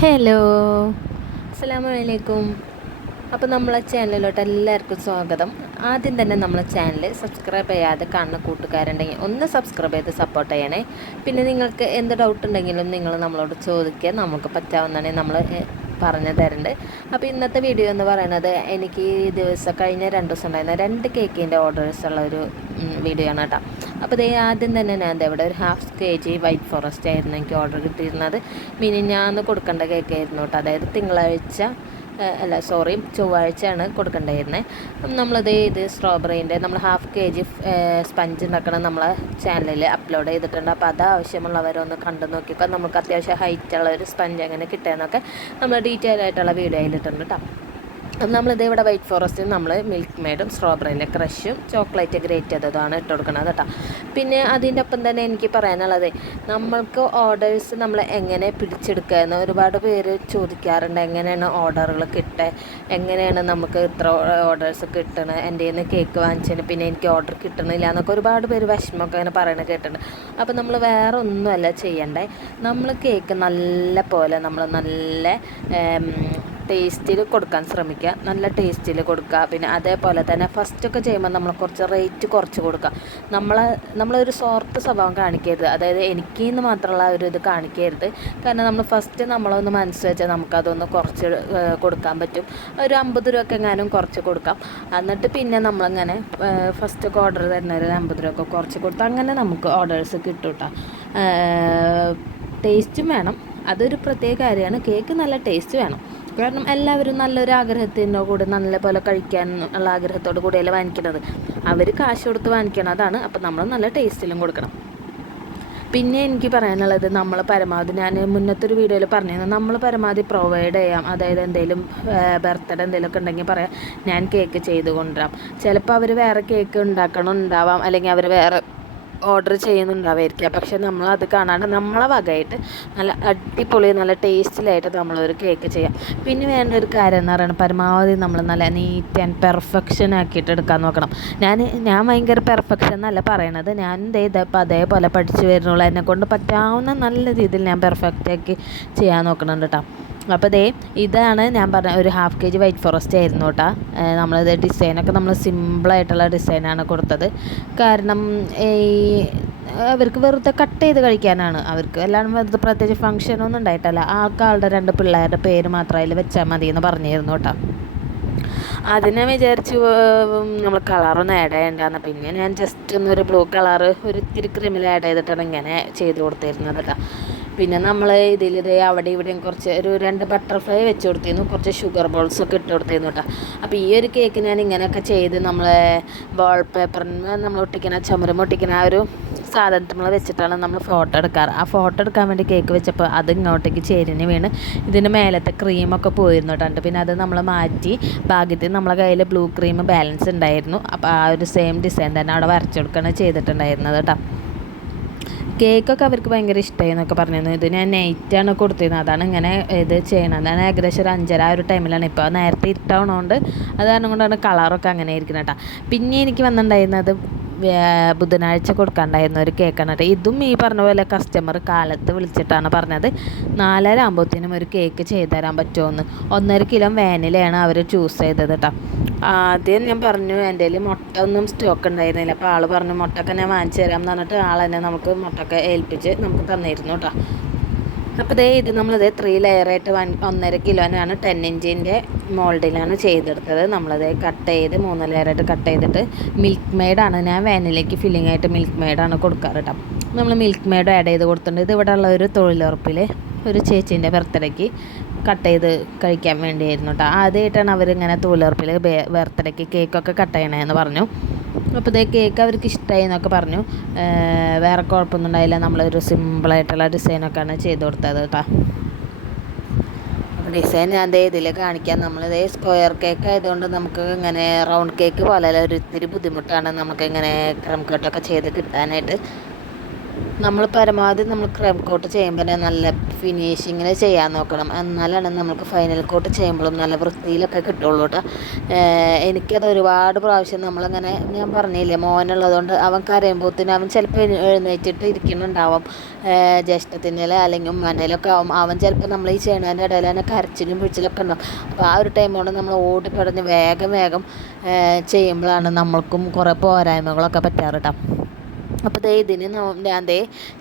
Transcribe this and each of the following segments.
Hello, അസ്സലാമു അലൈക്കും. അപ്പോൾ നമ്മളെ ചാനലിലോട്ട് എല്ലാവർക്കും സ്വാഗതം. ആദ്യം തന്നെ നമ്മളെ ചാനൽ സബ്സ്ക്രൈബ് ചെയ്യാതെ കാണുന്ന കൂട്ടുകാരുണ്ടെങ്കിൽ ഒന്ന് സബ്സ്ക്രൈബ് ചെയ്ത് സപ്പോർട്ട് ചെയ്യണേ. പിന്നെ നിങ്ങൾക്ക് എന്ത് ഡൗട്ട് ഉണ്ടെങ്കിലും നിങ്ങൾ നമ്മളോട് ചോദിക്കുക, നമുക്ക് പറ്റാവുന്നതാണ് നമ്മൾ പറഞ്ഞു തരുന്നുണ്ട്. അപ്പോൾ ഇന്നത്തെ വീഡിയോ എന്ന് പറയുന്നത് എനിക്ക് ഈ ദിവസം കഴിഞ്ഞ 2 ദിവസം ഉണ്ടായിരുന്ന 2 കേക്കിൻ്റെ ഓർഡേഴ്സ് ഉള്ള ഒരു വീഡിയോ ആണ് കേട്ടോ. അപ്പോൾ ഇതേ ആദ്യം തന്നെ ഞാൻ ഇവിടെ ഒരു ½ kg വൈറ്റ് ഫോറസ്റ്റ് ആയിരുന്നു എനിക്ക് ഓർഡർ കിട്ടിയിരുന്നത്. മിനിഞ്ഞാന്ന് കൊടുക്കേണ്ട കേക്കായിരുന്നു കേട്ടോ. അതായത് തിങ്കളാഴ്ച ചൊവ്വാഴ്ചയാണ് കൊടുക്കേണ്ടിയിരുന്നത്. നമ്മളത് ഇത് സ്ട്രോബെറീൻ്റെ നമ്മൾ ½ kg സ്പഞ്ച് ഉണ്ടാക്കണം നമ്മളെ ചാനലിൽ അപ്ലോഡ് ചെയ്തിട്ടുണ്ട്. അപ്പോൾ അത് ആവശ്യമുള്ളവരൊന്ന് കണ്ടു നോക്കിക്കോ. നമുക്ക് അത്യാവശ്യം ഹൈറ്റുള്ള ഒരു സ്പഞ്ച് എങ്ങനെ കിട്ടുകയെന്നൊക്കെ നമ്മൾ ഡീറ്റെയിൽ ആയിട്ടുള്ള വീഡിയോ അതിലിട്ടുണ്ട് കേട്ടോ. അപ്പം നമ്മളിത് ഇവിടെ വൈറ്റ് ഫോറസ്റ്റ് നമ്മൾ മിൽക്ക് മെയ്ഡും സ്ട്രോബെറിൻ്റെ ക്രഷും ചോക്ലേറ്റ് ഗ്രേറ്റ് ചെയ്തതാണ് ഇട്ട് കൊടുക്കുന്നത് കേട്ടോ. പിന്നെ അതിൻ്റെ ഒപ്പം തന്നെ എനിക്ക് പറയാനുള്ളത്, നമ്മൾക്ക് ഓർഡേഴ്സ് നമ്മൾ എങ്ങനെ പിടിച്ചെടുക്കുക എന്ന് ഒരുപാട് പേര് ചോദിക്കാറുണ്ട്. എങ്ങനെയാണ് ഓർഡറുകൾ കിട്ടുക, എങ്ങനെയാണ് നമുക്ക് ഇത്ര ഓർഡേഴ്സ് കിട്ടണത്, എൻ്റെ കയ്യിൽ നിന്ന് കേക്ക് വാങ്ങിച്ചതിന് പിന്നെ എനിക്ക് ഓർഡർ കിട്ടണില്ല എന്നൊക്കെ ഒരുപാട് പേര് വിഷമമൊക്കെ അങ്ങനെ പറയണത് കേട്ടിട്ടുണ്ട്. അപ്പോൾ നമ്മൾ വേറെ ഒന്നുമല്ല ചെയ്യണ്ടേ, നമ്മൾ കേക്ക് നല്ല പോലെ നമ്മൾ നല്ല ടേസ്റ്റിൽ കൊടുക്കാൻ ശ്രമിക്കുക, നല്ല ടേസ്റ്റിൽ കൊടുക്കുക. പിന്നെ അതേപോലെ തന്നെ ഫസ്റ്റൊക്കെ ചെയ്യുമ്പോൾ നമ്മൾ കുറച്ച് റേറ്റ് കുറച്ച് കൊടുക്കുക. നമ്മളൊരു സ്വാർത്ഥ സ്വഭാവം കാണിക്കരുത്, അതായത് എനിക്കെന്ന് മാത്രമുള്ള ഒരു ഇത് കാണിക്കരുത്. കാരണം നമ്മൾ ഫസ്റ്റ് നമ്മളൊന്ന് മനസ്സ് വെച്ചാൽ നമുക്കതൊന്ന് കുറച്ച് കൊടുക്കാൻ പറ്റും. ഒരു 50 രൂപയ്ക്ക് എങ്ങാനും കുറച്ച് കൊടുക്കാം. എന്നിട്ട് പിന്നെ നമ്മളിങ്ങനെ ഫസ്റ്റൊക്കെ ഓർഡർ തരുന്നവർ 50 രൂപയൊക്കെ കുറച്ച് കൊടുത്താൽ അങ്ങനെ നമുക്ക് ഓർഡേഴ്സ് കിട്ടും കേട്ടോ. ടേസ്റ്റും വേണം, അതൊരു പ്രത്യേക കാര്യമാണ്. കേക്ക് നല്ല ടേസ്റ്റ് വേണം. കാരണം എല്ലാവരും നല്ലൊരു ആഗ്രഹത്തിൻ്റെ കൂടെ നല്ല പോലെ കഴിക്കാൻ ഉള്ള ആഗ്രഹത്തോട് കൂടിയല്ലേ വാങ്ങിക്കുന്നത്. അവർ കാശ് കൊടുത്ത് വാങ്ങിക്കണം, അതാണ്. അപ്പോൾ നമ്മൾ നല്ല ടേസ്റ്റിലും കൊടുക്കണം. പിന്നെ എനിക്ക് പറയാനുള്ളത്, നമ്മൾ പരമാവധി ഞാൻ മുന്നത്തെ ഒരു വീഡിയോയിൽ പറഞ്ഞിരുന്നു, നമ്മൾ പരമാവധി പ്രൊവൈഡ് ചെയ്യാം. അതായത് എന്തെങ്കിലും ബർത്ത്ഡേ എന്തെങ്കിലുമൊക്കെ ഉണ്ടെങ്കിൽ പറയാം, ഞാൻ കേക്ക് ചെയ്ത് കൊണ്ടുവരാം. ചിലപ്പോൾ അവർ വേറെ കേക്ക് ഉണ്ടാക്കണമുണ്ടാവാം, അല്ലെങ്കിൽ അവർ വേറെ ഓർഡർ ചെയ്യുന്നുണ്ടാവായിരിക്കാം. പക്ഷെ നമ്മളത് കാണാണ്ട് നമ്മളെ വകയായിട്ട് നല്ല അടിപൊളി നല്ല ടേസ്റ്റിലായിട്ട് നമ്മളൊരു കേക്ക് ചെയ്യാം. പിന്നെ വേണ്ട ഒരു കാര്യം എന്ന് പറയുന്നത്, പരമാവധി നമ്മൾ നല്ല നീറ്റ് ആൻഡ് പെർഫെക്ഷൻ ആക്കിയിട്ട് എടുക്കാൻ നോക്കണം. ഞാൻ ഭയങ്കര പെർഫെക്ഷൻ എന്നല്ല പറയണത്, ഞാൻ ഇതപ്പോൾ അതേപോലെ പഠിച്ചു വരുന്നുള്ളൂ. എന്നെക്കൊണ്ട് പറ്റാവുന്ന നല്ല രീതിയിൽ ഞാൻ പെർഫെക്റ്റാക്കി ചെയ്യാൻ നോക്കണുണ്ട് കേട്ടോ. അപ്പോൾ ഇതാണ് ഞാൻ പറഞ്ഞ ഒരു ½ kg വൈറ്റ് ഫോറസ്റ്റ് ആയിരുന്നു കേട്ടോ. നമ്മളിത് ഡിസൈനൊക്കെ നമ്മൾ സിമ്പിളായിട്ടുള്ള ഡിസൈനാണ് കൊടുത്തത്. കാരണം അവർക്ക് വെറുതെ കട്ട് ചെയ്ത് കഴിക്കാനാണ്. അവർക്ക് എല്ലാം വെറുതെ പ്രത്യേകിച്ച് ഫംഗ്ഷനൊന്നും ഉണ്ടായിട്ടല്ല. ആൾക്കാരുടെ 2 പിള്ളേരുടെ പേര് മാത്രം അതിൽ വെച്ചാൽ മതി എന്ന് പറഞ്ഞിരുന്നു കേട്ടോ. അതിനെ വിചാരിച്ച് നമ്മൾ കളറൊന്നും ആഡ് ചെയ്യേണ്ടതാണ്. പിന്നെ ഞാൻ ജസ്റ്റ് ഒന്നൊരു ബ്ലൂ കളറ് ഒരു ഇത്തിരി ക്രീമിൽ ആഡ് ചെയ്തിട്ടാണ് ഇങ്ങനെ ചെയ്ത് കൊടുത്തിരുന്നത് കേട്ടോ. പിന്നെ നമ്മൾ അവിടെ ഇവിടെയും കുറച്ച് ഒരു 2 ബട്ടർഫ്ലൈ വെച്ച് കൊടുത്തിരുന്നു, കുറച്ച് ഷുഗർ ബോൾസൊക്കെ ഇട്ട് കൊടുത്തിരുന്നു കേട്ടോ. അപ്പോൾ ഈ ഒരു കേക്ക് ഞാൻ ഇങ്ങനെയൊക്കെ ചെയ്ത് നമ്മളെ വാൾപേപ്പറിന് നമ്മൾ ഒട്ടിക്കുന്ന ചുമരം ഒട്ടിക്കുന്ന ആ ഒരു സാധനത്തിൽ നമ്മൾ വെച്ചിട്ടാണ് നമ്മൾ ഫോട്ടോ എടുക്കാറ്. ആ ഫോട്ടോ എടുക്കാൻ വേണ്ടി കേക്ക് വെച്ചപ്പോൾ അത് ഇങ്ങോട്ടേക്ക് ചേരിന് വീണ് ഇതിൻ്റെ മേലത്തെ ക്രീമൊക്കെ പോയിരുന്നു കേട്ടോ. പിന്നെ അത് നമ്മൾ മാറ്റി ഭാഗ്യത്തിൽ നമ്മളെ കയ്യിൽ ബ്ലൂ ക്രീം ബാലൻസ് ഉണ്ടായിരുന്നു. അപ്പോൾ ആ ഒരു സെയിം ഡിസൈൻ തന്നെ അവിടെ വരച്ചു കൊടുക്കുകയാണ് ചെയ്തിട്ടുണ്ടായിരുന്നത് കേട്ടോ. കേക്കൊക്കെ അവർക്ക് ഭയങ്കര ഇഷ്ടമായി എന്നൊക്കെ പറഞ്ഞിരുന്നു. ഇത് ഞാൻ നൈറ്റാണ് കൊടുത്തിരുന്നത്, അതാണ് ഇങ്ങനെ ഇത് ചെയ്യണത്. ഞാൻ ഏകദേശം ഒരു 5:30 ആ ഒരു ടൈമിലാണ്. ഇപ്പോൾ നേരത്തെ ഇരുട്ടാവണോണ്ട് അത് കാരണം കൊണ്ടാണ് കളറൊക്കെ അങ്ങനെ ഇരിക്കുന്നത് കേട്ടോ. പിന്നെ എനിക്ക് വന്നിട്ടുണ്ടായിരുന്നത് ബുധനാഴ്ച കൊടുക്കാണ്ടായിരുന്ന ഒരു കേക്കാണ് കേട്ടോ. ഇതും ഈ പറഞ്ഞ പോലെ കസ്റ്റമർ കാലത്ത് വിളിച്ചിട്ടാണ് പറഞ്ഞത് 4:30 ആകുമ്പോഴത്തേനും ഒരു കേക്ക് ചെയ്തു തരാൻ പറ്റുമോയെന്ന്. 1.5 കിലോ വാനിലയാണ് അവർ ചൂസ് ചെയ്തത് കേട്ടോ. ആദ്യം ഞാൻ പറഞ്ഞു എൻ്റെ കയ്യിൽ മുട്ട ഒന്നും സ്റ്റോക്ക് ഉണ്ടായിരുന്നില്ല. അപ്പോൾ ആൾ പറഞ്ഞു മുട്ടയൊക്കെ ഞാൻ വാങ്ങിച്ചു തരാം എന്ന് പറഞ്ഞിട്ട് ആൾ തന്നെ നമുക്ക് മുട്ടയൊക്കെ ഏൽപ്പിച്ച് നമുക്ക് തന്നിരുന്നു കേട്ടോ. അപ്പോൾ ഇത് നമ്മളിത് 3 ലെയറായിട്ട് 1.5 കിലോനാണ് 10 ഇഞ്ചിൻ്റെ മോൾഡിലാണ് ചെയ്തെടുത്തത്. നമ്മളത് കട്ട് ചെയ്ത് 3 ലെയറായിട്ട് കട്ട് ചെയ്തിട്ട് മിൽക്ക് മെയ്ഡാണ് ഞാൻ വാനിലേക്ക് ഫില്ലിംഗ് ആയിട്ട് മിൽക്ക് മെയ്ഡാണ് കൊടുക്കാറ് കേട്ടോ. നമ്മൾ മിൽക്ക് മെയ്ഡ് ആഡ് ചെയ്ത് കൊടുത്തിട്ടുണ്ട്. ഇത് ഇവിടെ ഉള്ള ഒരു തൊഴിലുറപ്പിൽ ഒരു ചേച്ചീൻ്റെ ബർത്ത്ഡേക്ക് കട്ട് ചെയ്ത് കഴിക്കാൻ വേണ്ടിയായിരുന്നു കേട്ടോ. ആദ്യമായിട്ടാണ് അവരിങ്ങനെ തൊഴിലുറപ്പിൽ ബർത്ത്ഡേക്ക് കേക്കൊക്കെ കട്ട് ചെയ്യണമെന്ന് പറഞ്ഞു. അപ്പോൾ കേക്ക് അവർക്ക് ഇഷ്ടമായി എന്നൊക്കെ പറഞ്ഞു. വേറെ കുഴപ്പമൊന്നും ഉണ്ടായില്ല. നമ്മളൊരു സിമ്പിളായിട്ടുള്ള ഡിസൈനൊക്കെയാണ് ചെയ്ത് കൊടുത്തത് കേട്ടോ. ഡിസൈൻ ഞാൻ ഇതിൽ കാണിക്കാം. നമ്മളിതേ സ്ക്വയർ കേക്ക് ആയതുകൊണ്ട് നമുക്ക് ഇങ്ങനെ റൗണ്ട് കേക്ക് പോലെ ഒരു ഇത്തിരി ബുദ്ധിമുട്ടാണ് നമുക്ക് ഇങ്ങനെ ക്രം കട്ടൊക്കെ ചെയ്ത് കിട്ടാനായിട്ട്. നമ്മൾ പരമാവധി നമ്മൾ ക്രീം കോട്ട് ചെയ്യുമ്പോൾ തന്നെ നല്ല ഫിനിഷിങ്ങിൽ ചെയ്യാൻ നോക്കണം. എന്നാലാണ് നമുക്ക് ഫൈനൽ കോട്ട് ചെയ്യുമ്പോഴും നല്ല വൃത്തിയിലൊക്കെ കിട്ടുള്ളൂ കേട്ടോ. എനിക്കത് ഒരുപാട് പ്രാവശ്യം നമ്മളങ്ങനെ, ഞാൻ പറഞ്ഞില്ലേ മോനുള്ളതുകൊണ്ട് അവൻ കരയുമ്പോഴത്തേനും അവൻ ചിലപ്പോൾ എഴുന്നേറ്റിട്ട് ഇരിക്കുന്നുണ്ടാവും ജ്യേഷ്ഠത്തിൻ്റെ അല്ലെങ്കിൽ ഉമ്മാൻ്റെയിലൊക്കെ ആവും. അവൻ ചിലപ്പോൾ നമ്മൾ ഈ ചെയ്യണതിൻ്റെ ഇടയിൽ തന്നെ കരച്ചിലും പിടിച്ചിലൊക്കെ ഉണ്ടാവും. അപ്പോൾ ആ ഒരു ടൈം കൊണ്ട് നമ്മൾ ഓടിപ്പടഞ്ഞ് വേഗം ചെയ്യുമ്പോഴാണ് നമ്മൾക്കും കുറേ പോരായ്മകളൊക്കെ പറ്റാറ് കേട്ടോ. അപ്പോൾ ഇതിന് ഞാൻ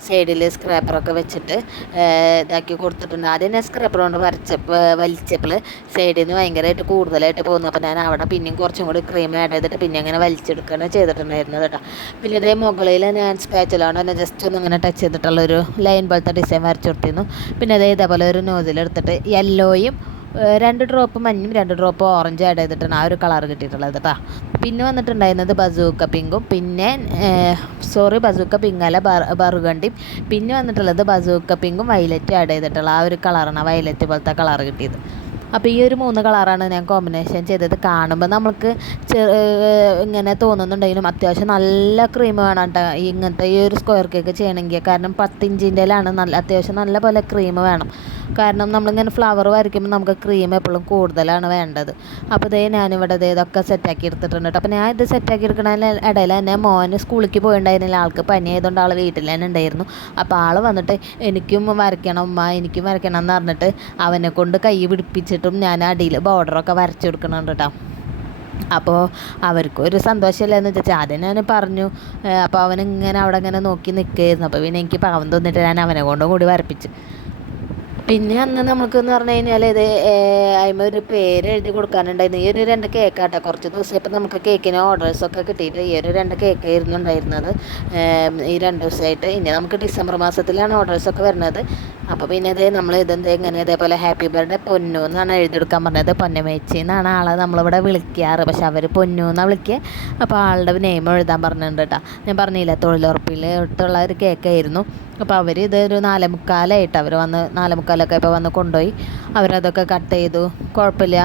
സൈഡിൽ സ്ക്രാപ്പറൊക്കെ വെച്ചിട്ട് ഇതാക്കി കൊടുത്തിട്ടുണ്ട്. ആദ്യം ഞാൻ സ്ക്രാപ്പർ കൊണ്ട് വലിച്ചപ്പോൾ സൈഡിൽ നിന്ന് ഭയങ്കരമായിട്ട് കൂടുതലായിട്ട് പോകുന്നു. അപ്പോൾ ഞാൻ അവിടെ പിന്നെയും കുറച്ചും കൂടി ക്രീം ആഡ് ചെയ്തിട്ട് പിന്നെ അങ്ങനെ വലിച്ചെടുക്കുകയാണ് ചെയ്തിട്ടുണ്ടായിരുന്നത് കേട്ടോ. പിന്നെ ഇതേ മുകളിൽ ഞാൻ സ്പാച്ചിലാണ് തന്നെ ജസ്റ്റ് ഒന്ന് ഇങ്ങനെ ടച്ച് ചെയ്തിട്ടുള്ളൊരു ലൈൻ പോലത്തെ ഡിസൈൻ വരച്ചു കൊടുത്തിരുന്നു. പിന്നെ ഇതേപോലെ ഒരു നോസിലെടുത്തിട്ട് യെല്ലോയും 2 ഡ്രോപ്പ് മഞ്ഞും 2 ഡ്രോപ്പ് ഓറഞ്ച് ആഡ് ചെയ്തിട്ടാണ് ആ ഒരു കളർ കിട്ടിയിട്ടുള്ളത് കേട്ടോ. പിന്നെ വന്നിട്ടുണ്ടായിരുന്നത് ബസൂക്ക പിങ്കും, പിന്നെ ബസൂക്ക പിങ്കല്ല ബറുഗണ്ടിയും, പിന്നെ വന്നിട്ടുള്ളത് ബസൂക്ക പിങ്കും വയലറ്റും ആഡ് ചെയ്തിട്ടുള്ള ആ ഒരു കളറാണ്, വയലറ്റ് പോലത്തെ കളർ കിട്ടിയത്. അപ്പോൾ ഈ ഒരു 3 കളറാണ് ഞാൻ കോമ്പിനേഷൻ ചെയ്തത്. കാണുമ്പോൾ നമുക്ക് ഇങ്ങനെ തോന്നുന്നുണ്ടെങ്കിലും അത്യാവശ്യം നല്ല ക്രീം വേണം കേട്ടോ ഇങ്ങനത്തെ ഈ ഒരു സ്ക്വയർ കേക്ക് ചെയ്യണമെങ്കിൽ. കാരണം 10 ഇഞ്ചിൻ്റെയിലാണ് അത്യാവശ്യം നല്ല പോലെ ക്രീം വേണം. കാരണം നമ്മളിങ്ങനെ ഫ്ലവർ വരയ്ക്കുമ്പോൾ നമുക്ക് ക്രീം എപ്പോഴും കൂടുതലാണ് വേണ്ടത്. അപ്പോൾ ഞാനിവിടെ ഇതൊക്കെ സെറ്റാക്കി എടുത്തിട്ടുണ്ട് കേട്ടോ. അപ്പോൾ ഞാൻ ഇത് സെറ്റാക്കി എടുക്കുന്നതിന് ഇടയിൽ തന്നെ മോന് സ്കൂളിലേക്ക് പോയിട്ടുണ്ടായിരുന്നില്ല. ആൾക്ക് പനി ആയതുകൊണ്ട് ആൾ വീട്ടിൽ തന്നെ ഉണ്ടായിരുന്നു. അപ്പോൾ ആൾ വന്നിട്ട് എനിക്കും വരയ്ക്കണം ഉമ്മ, എനിക്കും വരയ്ക്കണം എന്ന് പറഞ്ഞിട്ട് അവനെ കൊണ്ട് കൈ പിടിപ്പിച്ചിട്ടും ഞാൻ അടിയിൽ ബോർഡറൊക്കെ വരച്ചു കൊടുക്കുന്നുണ്ട് കേട്ടോ. അപ്പോൾ അവർക്കും ഒരു സന്തോഷമില്ലെന്ന് വെച്ചാൽ ആദ്യം ഞാൻ പറഞ്ഞു. അപ്പോൾ അവനിങ്ങനെ അവിടെ ഇങ്ങനെ നോക്കി നിൽക്കുകയായിരുന്നു. അപ്പോൾ പിന്നെ എനിക്ക് പാവം തോന്നിയിട്ട് ഞാൻ അവനെ കൊണ്ടും കൂടി വരപ്പിച്ചു. പിന്നെ അന്ന് നമുക്കെന്ന് പറഞ്ഞു കഴിഞ്ഞാൽ അതിന് ഒരു പേര് എഴുതി കൊടുക്കാനുണ്ടായിരുന്നു. ഈ ഒരു 2 കേക്കാട്ടോ. കുറച്ച് ദിവസം ഇപ്പം നമുക്ക് കേക്കിന് ഓർഡേഴ്സൊക്കെ കിട്ടിയിട്ട് ഈ ഒരു 2 കേക്കായിരുന്നു ഉണ്ടായിരുന്നത് ഈ 2 ദിവസമായിട്ട്. ഇനി നമുക്ക് ഡിസംബർ മാസത്തിലാണ് ഓർഡേഴ്സൊക്കെ വരുന്നത്. അപ്പോൾ പിന്നെ നമ്മൾ ഇങ്ങനെ ഇതേപോലെ ഹാപ്പി ബർത്ത്ഡേ പൊന്നു എന്നാണ് എഴുതിയെടുക്കാൻ പറഞ്ഞത്. പൊന്നമേച്ചി എന്നാണ് ആളെ നമ്മളിവിടെ വിളിക്കാറ്, പക്ഷെ അവർ പൊന്നു എന്നാണ് വിളിക്കുക. അപ്പോൾ ആളുടെ നെയിം എഴുതാൻ പറഞ്ഞിട്ടുണ്ട് കേട്ടോ. ഞാൻ പറഞ്ഞില്ല തൊഴിലുറപ്പിൽ ഇട്ടുള്ള ഒരു കേക്കായിരുന്നു. അപ്പോൾ അവർ ഇതൊരു 4:45 അവർ വന്ന് 4:45 ഇപ്പോൾ വന്ന് കൊണ്ടുപോയി. അവരതൊക്കെ കട്ട് ചെയ്തു. കുഴപ്പമില്ല,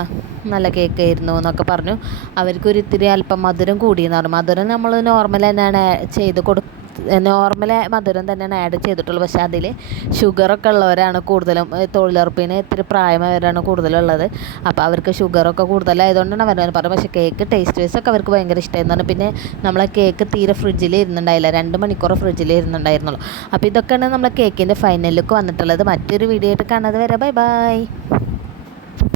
നല്ല കേക്കായിരുന്നു എന്നൊക്കെ പറഞ്ഞു. അവർക്കൊരു ഇത്തിരി അല്പം മധുരം കൂടിയെന്ന് പറഞ്ഞു. മധുരം നമ്മൾ നോർമൽ തന്നെയാണ് ചെയ്ത് നോർമൽ മധുരം തന്നെയാണ് ആഡ് ചെയ്തിട്ടുള്ളൂ. പക്ഷേ അതിൽ ഷുഗറൊക്കെ ഉള്ളവരാണ് കൂടുതലും, തൊഴിലുറപ്പിന് ഇത്തിരി പ്രായമായവരാണ് കൂടുതലുള്ളത്. അപ്പോൾ അവർക്ക് ഷുഗറൊക്കെ കൂടുതലായതുകൊണ്ടാണ് അവർ പറഞ്ഞത്. പക്ഷേ കേക്ക് ടേസ്റ്റ് വൈസൊക്കെ അവർക്ക് ഭയങ്കര ഇഷ്ടമായിരുന്നു. പിന്നെ നമ്മളെ കേക്ക് തീരെ ഫ്രിഡ്ജിൽ ഇരുന്നുണ്ടായില്ല, 2 മണിക്കൂർ ഫ്രിഡ്ജിൽ ഇരുന്നുണ്ടായിരുന്നുള്ളൂ. അപ്പോൾ ഇതൊക്കെയാണ് നമ്മളെ കേക്കിൻ്റെ ഫൈനൽ ലുക്ക് വന്നിട്ടുള്ളത്. മറ്റൊരു വീഡിയോ ആയിട്ട് കാണാതെ വരെ ബൈ.